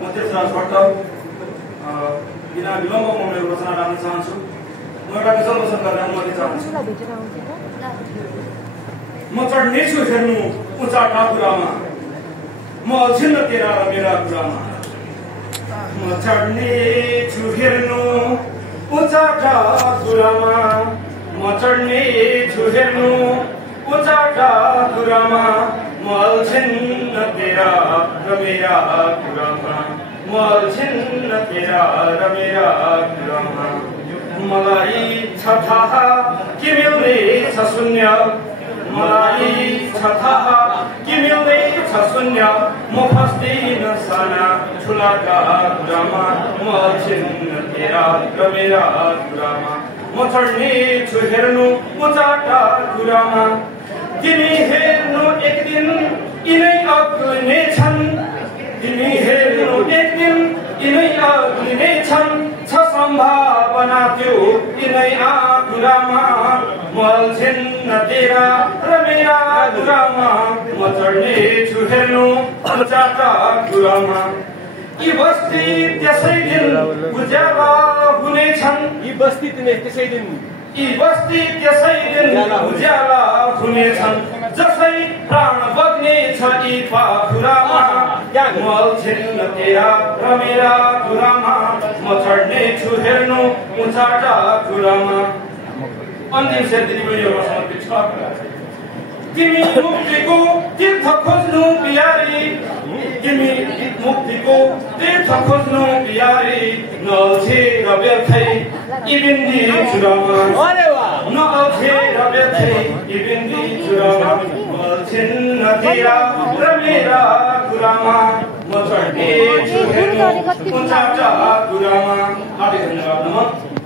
म त्यसराज भट्ट बिना विलम्ब म मेरो रचना राख्न चाहन्छु। म एउटा गजल वचन गर्न अनुमति चाहन्छु। म चढ्नेछु हेर्नु उचा टाकुरामा, म अल्छिन्न तेरा र मेरा कुरामा। म चढ्नेछु हेर्नु उचा टाकुरामा, म चढ्नेछु हेर्नु उचा टाकुरामा। म अल्छिन्न तेरा र मेरा कुरामा, म अल्छिन्न तेरा र मेरा कुरामा। मलाई छ थाहा के मिल्दैछ शून्य, मलाई छ थाहा के मिल्दैछ शून्य। म फस्दिन साना ठुलाका कुरामा, म अल्छिन्न तेरा र मेरा कुरामा। म चढ्नेछु हेर्नु उचाका कुरामा, तिमी हेर्नु एक दिन यिनै अग्लिनेछन्, तिमी हेर्नु एक दिन यिनै अग्लिनेछन्। छ सम्भावना त्यो यिनै कुरामा, म अल्छिन्न तेरा र मेरा कुरामा। म चढ्नेछु हेर्नु उचाका कुरामा। यी बस्ती त्यसै दिन उज्याला हुनेछन्, यी बस्ती त्यसै दिन, यी बस्ती त्यसै दिन उज्याला हुनेछन्। जसै प्राण बग्नेछ यी पाखुरामा, म अल्छिन्न तेरा र मेरा कुरामा। म चढ्नेछु हेर्नु उचाका कुरामा। अन्तिम शेर दिदीबहिनीहरूमा समर्पित छ। तिमी मुक्तिको तीर्थ खोज्नु प्यारी, तिमी मुक्तिको तीर्थ खोज्नु प्यारी। नअल्छेर व्यर्थै यी बिन्दी चुरामा, नअल्छेर व्यर्थै यी बिन्दी चुरामा। म अल्छिन्न तेरा र मेरा कुरामा, म चढ्नेछु हेर्नु उचाका कुरामा। हार्दिक धन्यवाद।